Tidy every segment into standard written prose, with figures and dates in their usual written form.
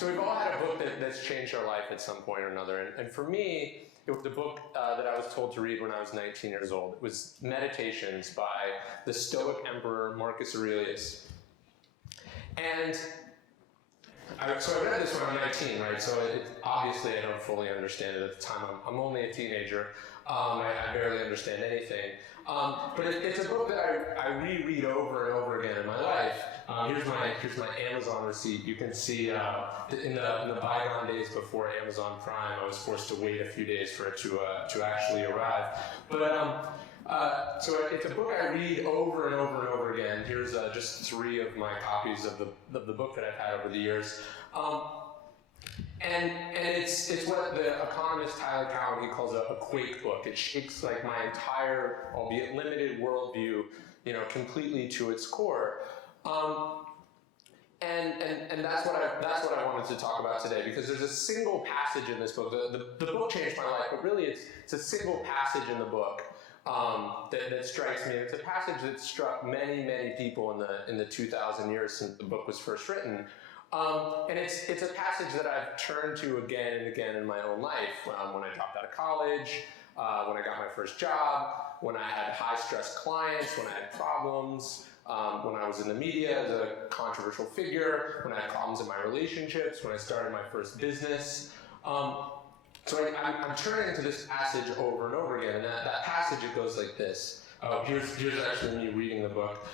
So we've all had a book that's changed our life at some point or another. And for me, it was the book that I was told to read when I was 19 years old. It was Meditations by the Stoic Emperor Marcus Aurelius. And so I read this when I'm 19, right? So obviously I don't fully understand it at the time. I'm only a teenager. I barely understand anything. But it's a book that I reread over and over again in my life. Here's my Amazon receipt. You can see in the bygone days before Amazon Prime, I was forced to wait a few days for it to actually arrive. But so it's a book I read over and over and over again. Here's just 3 of my copies of the book that I've had over the years. And it's what the economist Tyler Cowen, he calls a quake book. It shakes like my entire, albeit limited, worldview, completely to its core. And that's what I wanted to talk about today, because there's a single passage in this book. The book changed my life, but really it's a single passage in the book that strikes me. It's a passage that struck many people in the 2,000 years since the book was first written. And it's a passage that I've turned to again and again in my own life. When I dropped out of college, when I got my first job, when I had high-stress clients, when I had problems, when I was in the media as a controversial figure, when I had problems in my relationships, when I started my first business. So I'm turning to this passage over and over again, and that passage, it goes like this. Here's actually me reading the book.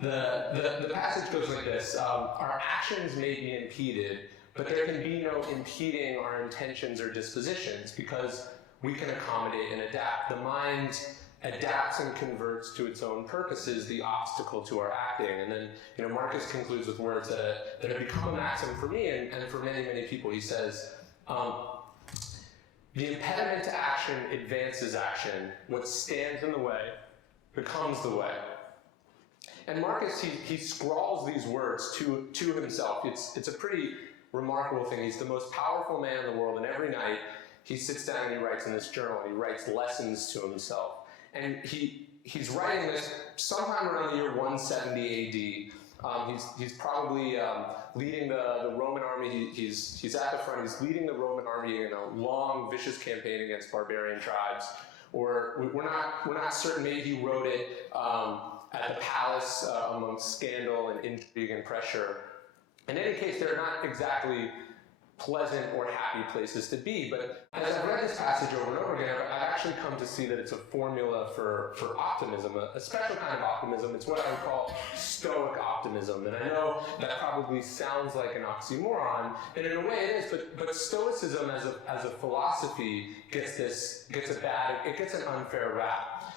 The passage goes like this. Our actions may be impeded, but there can be no impeding our intentions or dispositions, because we can accommodate and adapt. The mind adapts and converts to its own purposes the obstacle to our acting. And then, Marcus concludes with words that have become a maxim for me and for many people. He says, the impediment to action advances action. What stands in the way becomes the way. And Marcus, he scrawls these words to himself. It's a pretty remarkable thing. He's the most powerful man in the world, and every night he sits down and he writes in this journal, and he writes lessons to himself. And he's writing this sometime around the year 170 AD. He's probably leading the Roman army. He's at the front. He's leading the Roman army in a long, vicious campaign against barbarian tribes. Or we're not certain. Maybe he wrote it at the palace amongst scandal and intrigue and pressure. In any case, they're not exactly pleasant or happy places to be. But as I've read this passage over and over again, I've actually come to see that it's a formula for optimism, a special kind of optimism. It's what I would call Stoic optimism. And I know that probably sounds like an oxymoron, and in a way it is, but Stoicism as a philosophy gets an unfair rap.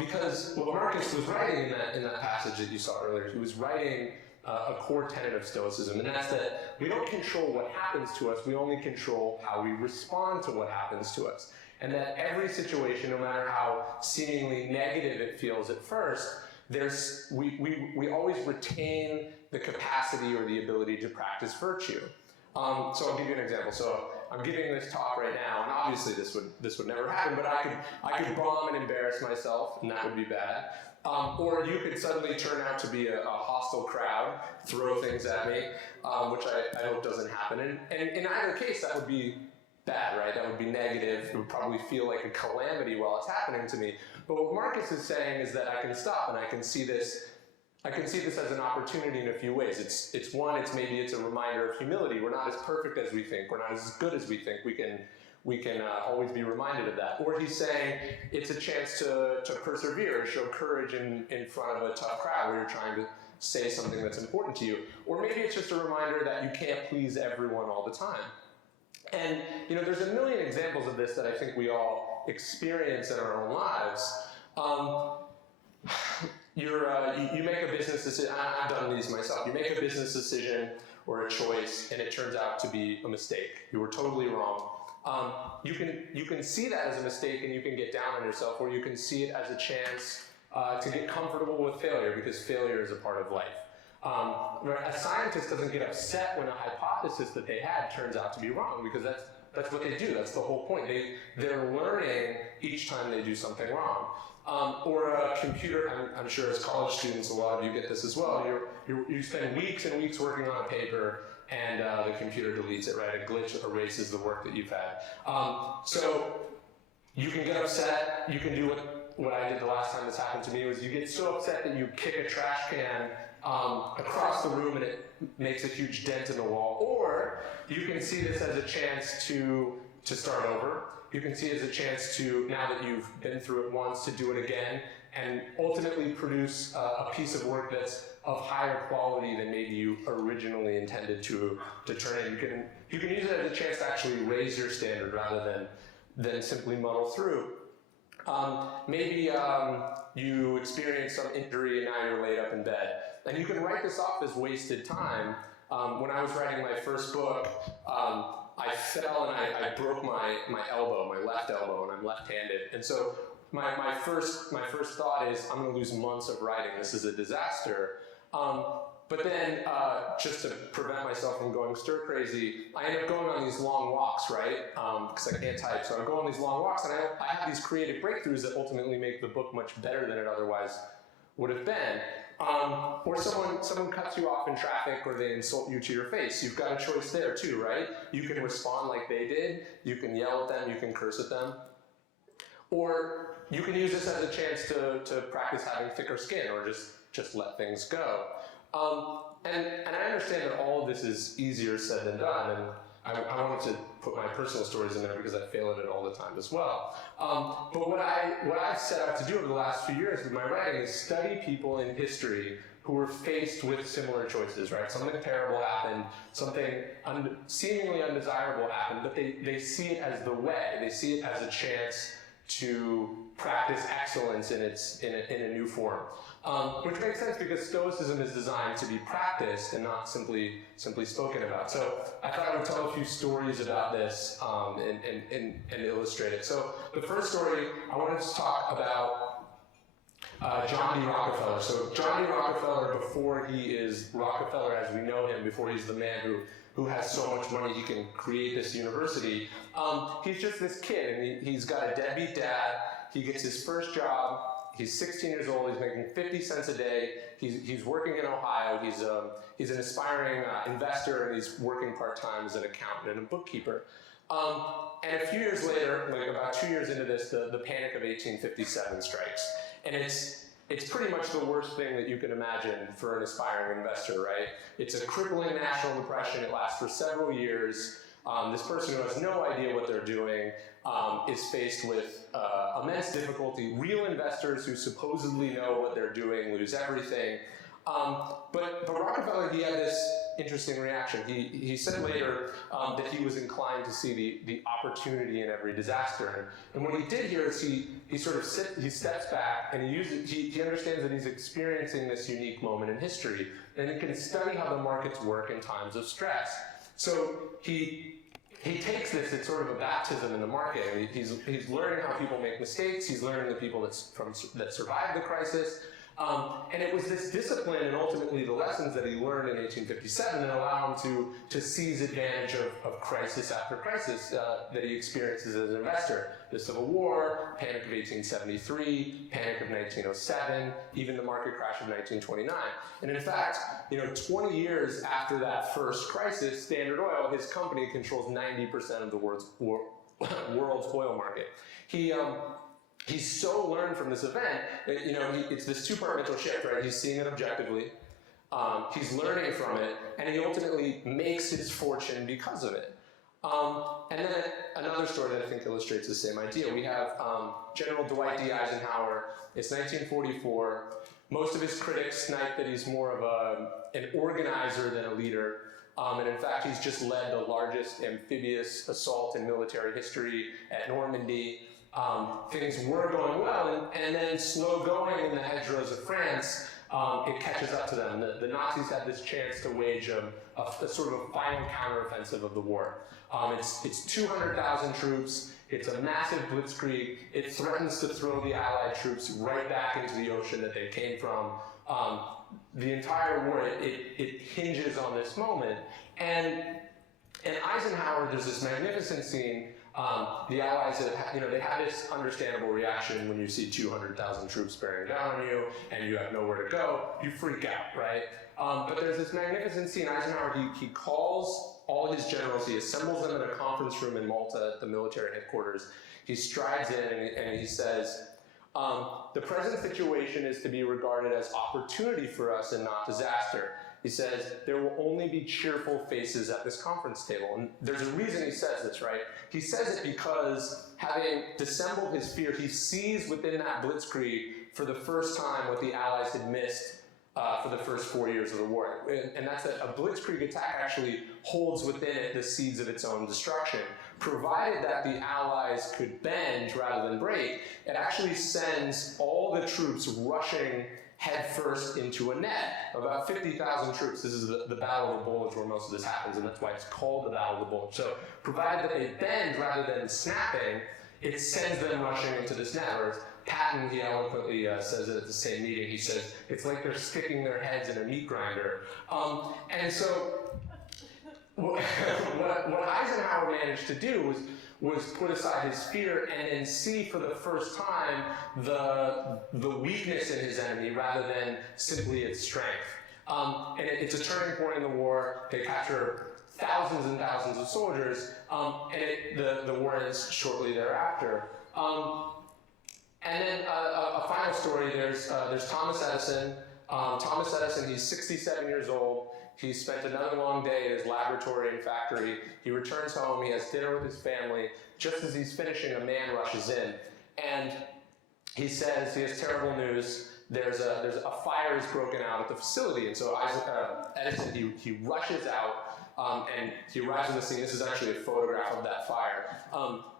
Because what Marcus was writing in that passage that you saw earlier, he was writing a core tenet of Stoicism, and that's that we don't control what happens to us, we only control how we respond to what happens to us. And that every situation, no matter how seemingly negative it feels at first, we always retain the capacity or the ability to practice virtue. So I'll give you an example. So I'm giving this talk right now, and obviously this would never happen, but I could bomb and embarrass myself, and that would be bad. Or you could suddenly turn out to be a hostile crowd, throw things at me, which I hope doesn't happen. And in either case, that would be bad, right? That would be negative. It would probably feel like a calamity while it's happening to me. But what Marcus is saying is that I can stop and I can see this as an opportunity in a few ways. It's maybe it's a reminder of humility. We're not as perfect as we think. We're not as good as we think. We can always be reminded of that. Or he's saying it's a chance to persevere, show courage in front of a tough crowd where you're trying to say something that's important to you. Or maybe it's just a reminder that you can't please everyone all the time. And there's a million examples of this that I think we all experience in our own lives. You make a business decision. I've done these myself. You make a business decision or a choice, and it turns out to be a mistake. You were totally wrong. You can see that as a mistake, and you can get down on yourself, or you can see it as a chance to get comfortable with failure, because failure is a part of life. A scientist doesn't get upset when a hypothesis that they had turns out to be wrong, because that's what they do. That's the whole point. They're learning each time they do something wrong. Or a computer, I'm sure as college students, a lot of you get this as well. You spend weeks and weeks working on a paper, and the computer deletes it, right? A glitch erases the work that you've had. So you can get upset. You can do what I did the last time this happened to me, was you get so upset that you kick a trash can across the room and it makes a huge dent in the wall. Or you can see this as a chance to start over. You can see it as a chance to, now that you've been through it once, to do it again and ultimately produce a piece of work that's of higher quality than maybe you originally intended to turn in. You can use it as a chance to actually raise your standard rather than simply muddle through. Maybe you experience some injury and now you're laid up in bed. And you can write this off as wasted time. When I was writing my first book, I fell and I broke my elbow, my left elbow, and I'm left-handed. And so my first thought is, I'm going to lose months of writing. This is a disaster. But then, just to prevent myself from going stir crazy, I end up going on these long walks, right? Because I can't type, so I go on these long walks, and I have these creative breakthroughs that ultimately make the book much better than it otherwise would have been. Or someone cuts you off in traffic, or they insult you to your face. You've got a choice there too, right? You can respond like they did. You can yell at them. You can curse at them. Or you can use this as a chance to practice having thicker skin, or just let things go. And I understand that all of this is easier said than done, and I wanted to put my personal stories in there because I fail at it all the time as well. But what I've set out to do over the last few years with my writing is study people in history who were faced with similar choices, right? Something terrible happened, something seemingly undesirable happened, but they see it as the way. They see it as a chance to practice excellence in a new form. Which makes sense because Stoicism is designed to be practiced and not simply spoken about. So I thought I would tell a few stories about this and illustrate it. So the first story, I wanted to talk about John D. Rockefeller. So John D. Rockefeller, before he is Rockefeller as we know him, before he's the man who has so much money he can create this university, he's just this kid, and he's got a deadbeat dad. He gets his first job. He's 16 years old. He's making 50 cents a day. He's working in Ohio. He's an aspiring investor, and he's working part-time as an accountant and a bookkeeper. And a few years later, like about 2 years into this, the Panic of 1857 strikes. And it's pretty much the worst thing that you can imagine for an aspiring investor, right? It's a crippling national depression. It lasts for several years. This person who has no idea what they're doing is faced with immense difficulty. Real investors who supposedly know what they're doing lose everything. But Rockefeller, he had this interesting reaction. He said later that he was inclined to see the opportunity in every disaster. And what he did here is he steps back and he understands that he's experiencing this unique moment in history, and he can study how the markets work in times of stress. So he takes this, it's sort of a baptism in the market. He's learning how people make mistakes. He's learning the people that survived the crisis. And it was this discipline and ultimately the lessons that he learned in 1857 that allow him to seize advantage of crisis after crisis that he experiences as an investor. The Civil War, Panic of 1873, Panic of 1907, even the market crash of 1929. And in fact, 20 years after that first crisis, Standard Oil, his company, controls 90% of the world's oil market. He's so learned from this event that, it's this two-part mental shift, right? He's seeing it objectively, he's learning from it, and he ultimately makes his fortune because of it. And then another story that I think illustrates the same idea. We have General Dwight D. Eisenhower. It's 1944. Most of his critics snipe that he's more of an organizer than a leader. And in fact, he's just led the largest amphibious assault in military history at Normandy. Things were going well, and then slow going in the hedgerows of France, it catches up to them. The Nazis had this chance to wage a sort of a final counteroffensive of the war. It's 200,000 troops. It's a massive blitzkrieg. It threatens to throw the Allied troops right back into the ocean that they came from. The entire war, it hinges on this moment. And Eisenhower, there's this magnificent scene The Allies, they have this understandable reaction when you see 200,000 troops bearing down on you and you have nowhere to go, you freak out, right? But there's this magnificent scene. Eisenhower, he calls all his generals, he assembles them in a conference room in Malta at the military headquarters. He strides in and he says, the present situation is to be regarded as opportunity for us and not disaster. He says, there will only be cheerful faces at this conference table. And there's a reason he says this, right? He says it because, having dissembled his fear, he sees within that blitzkrieg for the first time what the Allies had missed for the first 4 years of the war. And that's that a blitzkrieg attack actually holds within it the seeds of its own destruction. Provided that the Allies could bend rather than break, it actually sends all the troops rushing headfirst into a net. About 50,000 troops. This is the Battle of the Bulge where most of this happens, and that's why it's called the Battle of the Bulge. So, provided that they bend rather than snapping, it sends them rushing into this net. Or Patton, he eloquently says it at the same meeting. He says, it's like they're sticking their heads in a meat grinder. And so, what Eisenhower managed to do was put aside his fear and then see for the first time the weakness in his enemy rather than simply its strength. And it's a turning point in the war. They capture thousands and thousands of soldiers, and the war ends shortly thereafter. And then a final story, there's Thomas Edison. Thomas Edison, he's 67 years old. He spent another long day at his laboratory and factory. He returns home, he has dinner with his family. Just as he's finishing, a man rushes in. And he says, he has terrible news. There's a fire has broken out at the facility. And so Edison, he rushes out. And he arrives on the scene. This is actually a photograph of that fire.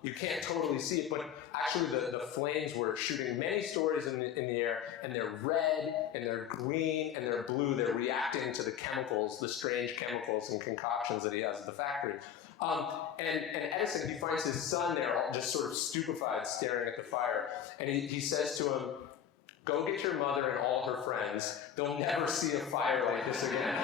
You can't totally see it, but actually the flames were shooting many stories in the air, and they're red, and they're green, and they're blue. They're reacting to the chemicals, the strange chemicals and concoctions that he has at the factory. And Edison, he finds his son there, all just sort of stupefied, staring at the fire. And he says to him, go get your mother and all her friends. They'll never see a fire like this again.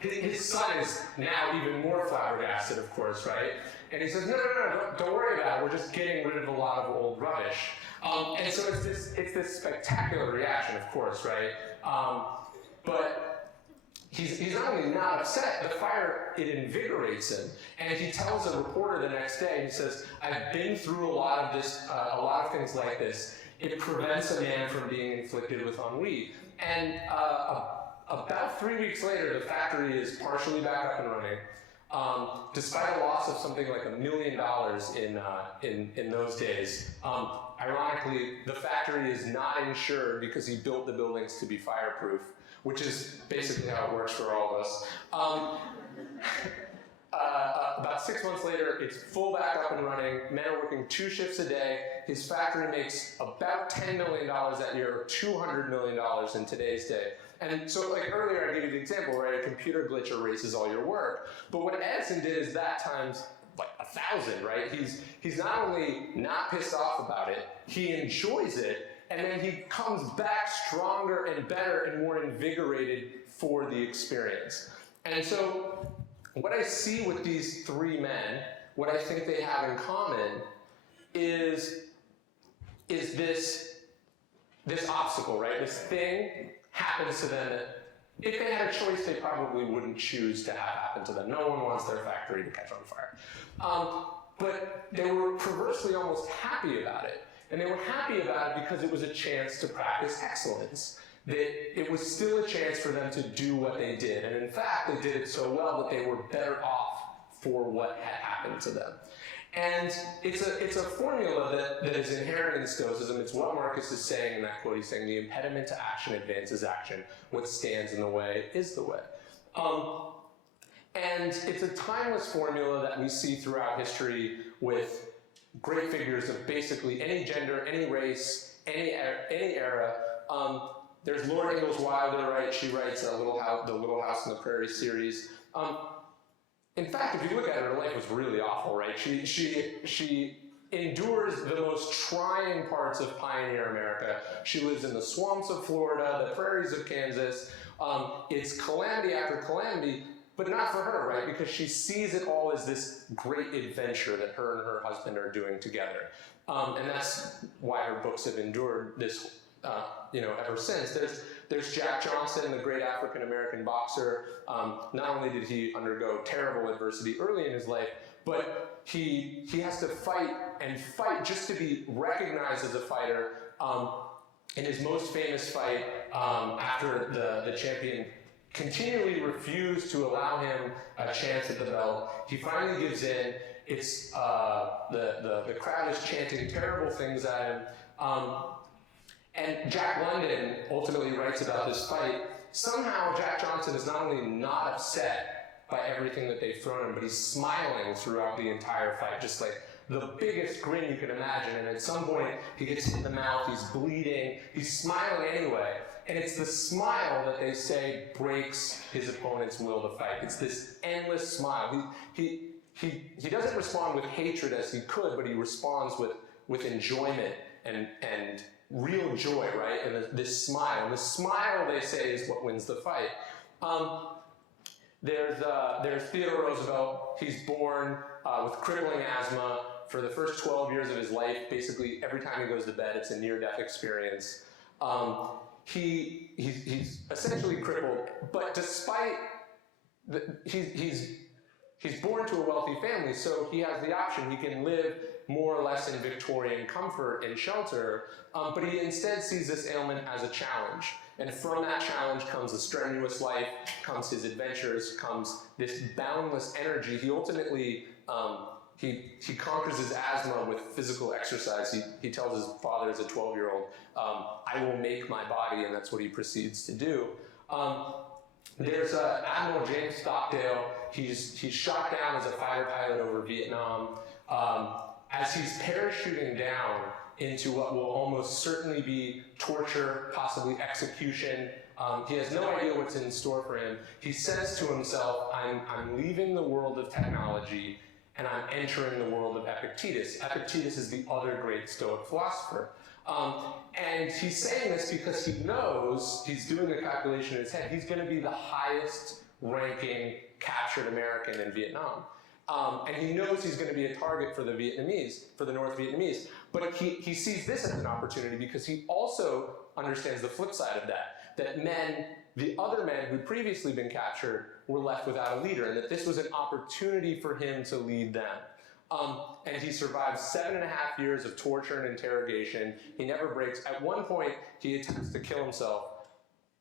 His son is now even more flabbergasted, of course, right? And he says, no, don't worry about it. We're just getting rid of a lot of old rubbish. And so it's this spectacular reaction, of course, right? But he's not only not upset, the fire, it invigorates him. And he tells a reporter the next day, he says, I've been through a lot of things like this. It prevents a man from being inflicted with ennui. And about 3 weeks later, the factory is partially back up and running, despite a loss of something like $1 million in those days. Ironically, the factory is not insured because he built the buildings to be fireproof, which is basically how it works for all of us. About 6 months later, it's full back up and running. Men are working 2 shifts a day. His factory makes about $10 million that year, or $200 million in today's day. And so, like earlier, I gave you the example, right? A computer glitch erases all your work. But what Edison did is that times like 1,000, right? He's not only not pissed off about it, he enjoys it, and then he comes back stronger and better and more invigorated for the experience. And so, what I see with these 3 men, what I think they have in common is this obstacle, right? This thing happens to them that if they had a choice, they probably wouldn't choose to have happen to them. No one wants their factory to catch on fire. But they were perversely almost happy about it. And they were happy about it because it was a chance to practice excellence. It was still a chance for them to do what they did. And in fact, they did it so well that they were better off for what had happened to them. And it's a formula that is inherent in Stoicism. It's what Marcus is saying in that quote. He's saying the impediment to action advances action. What stands in the way is the way. And it's a timeless formula that we see throughout history with great figures of basically any gender, any race, any era. There's Laura Ingalls Wilder, right? She writes the Little House on the Prairie series. In fact, if you look at it, her life was really awful, right? She endures the most trying parts of pioneer America. She lives in the swamps of Florida, the prairies of Kansas. It's calamity after calamity, but not for her, right? Because she sees it all as this great adventure that her and her husband are doing together. And that's why her books have endured this, ever since. There's Jack Johnson, the great African-American boxer. Not only did he undergo terrible adversity early in his life, but he has to fight just to be recognized as a fighter. In his most famous fight, after the champion continually refused to allow him a chance at the belt, he finally gives in. It's the crowd is chanting terrible things at him. And Jack London ultimately writes about this fight. Somehow Jack Johnson is not only not upset by everything that they've thrown him, but he's smiling throughout the entire fight, just like the biggest grin you can imagine. And at some point, he gets hit in the mouth, he's bleeding, he's smiling anyway. And it's the smile that they say breaks his opponent's will to fight. It's this endless smile. He doesn't respond with hatred as he could, but he responds with enjoyment and real joy, right? And this smile. And the smile, they say, is what wins the fight. There's Theodore Roosevelt. He's born with crippling asthma. For the first 12 years of his life, basically every time he goes to bed, it's a near-death experience. He's essentially crippled, but despite he's born to a wealthy family, so he has the option. He can live more or less in Victorian comfort and shelter, but he instead sees this ailment as a challenge. And from that challenge comes a strenuous life, comes his adventures, comes this boundless energy. He ultimately, he conquers his asthma with physical exercise. He tells his father as a 12-year-old, I will make my body, and that's what he proceeds to do. There's Admiral James Stockdale. He's shot down as a fighter pilot over Vietnam. As he's parachuting down into what will almost certainly be torture, possibly execution, he has no idea what's in store for him. He says to himself, I'm leaving the world of technology and I'm entering the world of Epictetus. Epictetus is the other great Stoic philosopher. And he's saying this because he knows, he's doing the calculation in his head, he's going to be the highest ranking captured American in Vietnam. And he knows he's going to be a target for the Vietnamese, for the North Vietnamese. But he sees this as an opportunity because he also understands the flip side of that the other men who'd previously been captured were left without a leader, and that this was an opportunity for him to lead them. And he survives 7.5 years of torture and interrogation. He never breaks. At one point, he attempts to kill himself,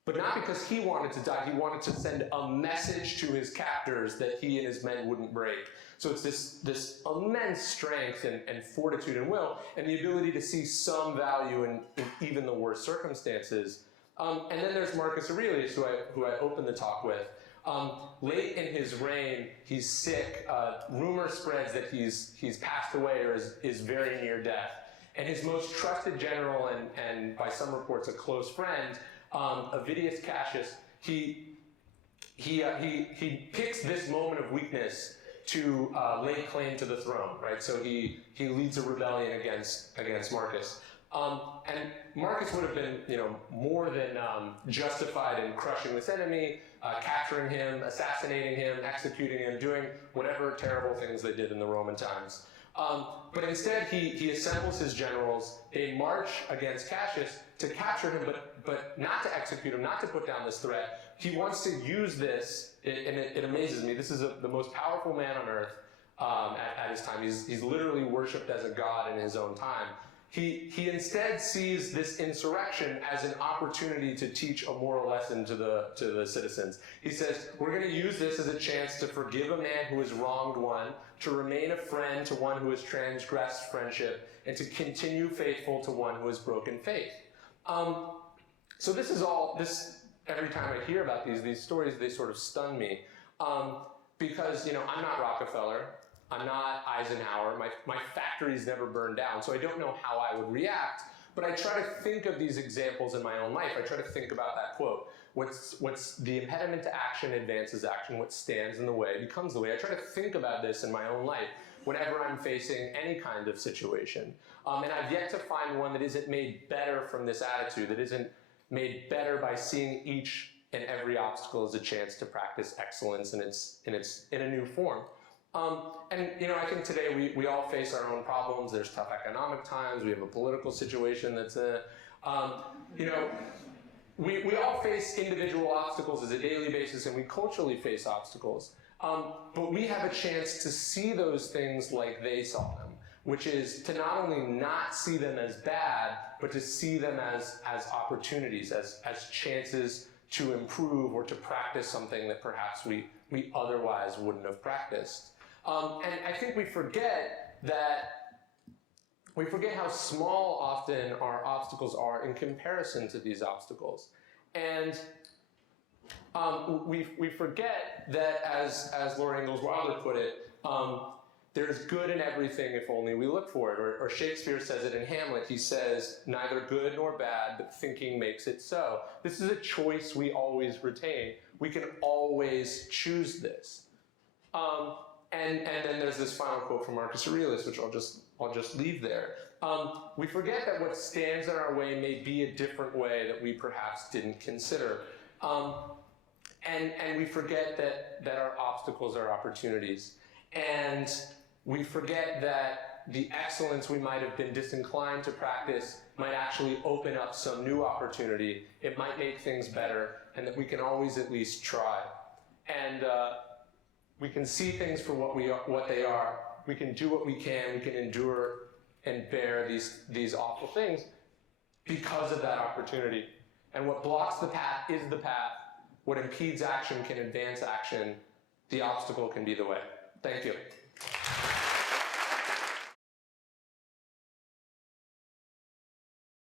but not because he wanted to die. He wanted to send a message to his captors that he and his men wouldn't break. So it's this immense strength and fortitude and will, and the ability to see some value in even the worst circumstances. And then there's Marcus Aurelius, who I opened the talk with. Late in his reign, he's sick. Rumor spreads that he's passed away or is very near death. And his most trusted general and by some reports a close friend, Avidius Cassius, he picks this moment of weakness to lay claim to the throne, right? So he leads a rebellion against Marcus. And Marcus would have been, more than justified in crushing this enemy, capturing him, assassinating him, executing him, doing whatever terrible things they did in the Roman times. But instead, he assembles his generals. They march against Cassius to capture him, but not to execute him, not to put down this threat. He wants to use this, and it amazes me. This is the most powerful man on earth at his time. He's literally worshipped as a god in his own time. He instead sees this insurrection as an opportunity to teach a moral lesson to the citizens. He says, we're going to use this as a chance to forgive a man who has wronged one, to remain a friend to one who has transgressed friendship, and to continue faithful to one who has broken faith. So this is all, every time I hear about these stories, they sort of stun me. Because, I'm not Rockefeller. I'm not Eisenhower. My factories never burned down, so I don't know how I would react. But I try to think of these examples in my own life. I try to think about that quote. What's the impediment to action advances action. What stands in the way becomes the way. I try to think about this in my own life whenever I'm facing any kind of situation. And I've yet to find one that isn't made better from this attitude, that isn't made better by seeing each and every obstacle is a chance to practice excellence in a new form. And I think today we all face our own problems. There's tough economic times. We have a political situation that's we all face individual obstacles as a daily basis, and we culturally face obstacles. But we have a chance to see those things like they saw them, which is to not only not see them as bad, but to see them as opportunities, as chances to improve or to practice something that perhaps we otherwise wouldn't have practiced. And I think we forget how small often our obstacles are in comparison to these obstacles. And we forget that, as Laura Ingalls Wilder put it, there's good in everything if only we look for it. Or Shakespeare says it in Hamlet. He says, neither good nor bad, but thinking makes it so. This is a choice we always retain. We can always choose this. And then there's this final quote from Marcus Aurelius, which I'll just leave there. We forget that what stands in our way may be a different way that we perhaps didn't consider. And we forget that our obstacles are opportunities. And we forget that the excellence we might have been disinclined to practice might actually open up some new opportunity. It might make things better, and that we can always at least try. And we can see things for what they are. We can do what we can. We can endure and bear these awful things because of that opportunity. And what blocks the path is the path. What impedes action can advance action. The obstacle can be the way. Thank you.